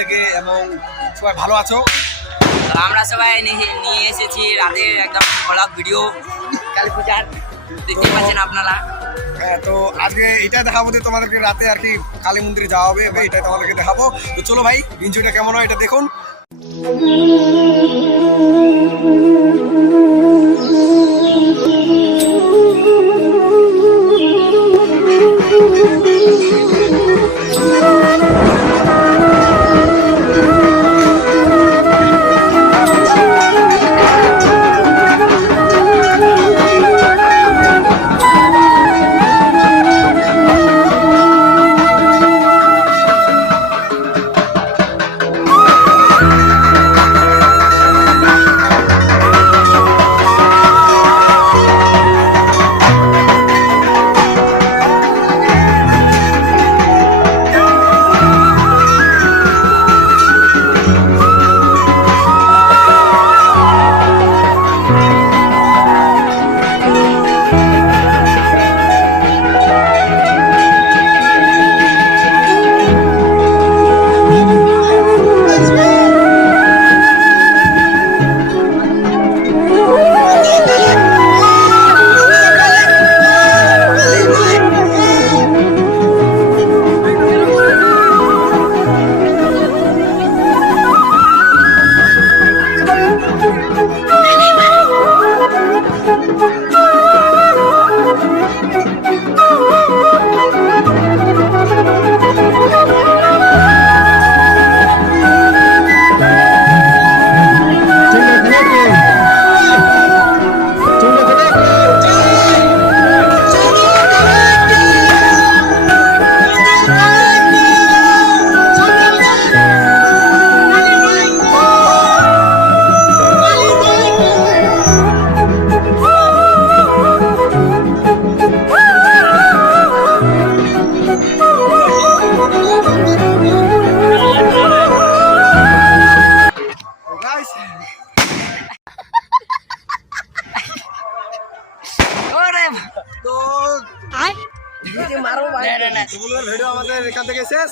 থেকে এবং সবাই ভালো আছো? আমরা সবাই নিয়ে এসেছি রাতের একদম ব্লগ ভিডিও কালী পূজার, দেখতে পাচ্ছেন আপনারা। হ্যাঁ, তো আজকে এটা দেখাবো যে তোমাদেরকে রাতে আর কি কালী মন্দিরে যাওয়া হবে, এটাই তোমাদেরকে দেখাবো। তো চলো ভাই, এনজয়টা কেমন হয় এটা দেখুন। ভিডিও আমাদের এখান থেকে শেষ।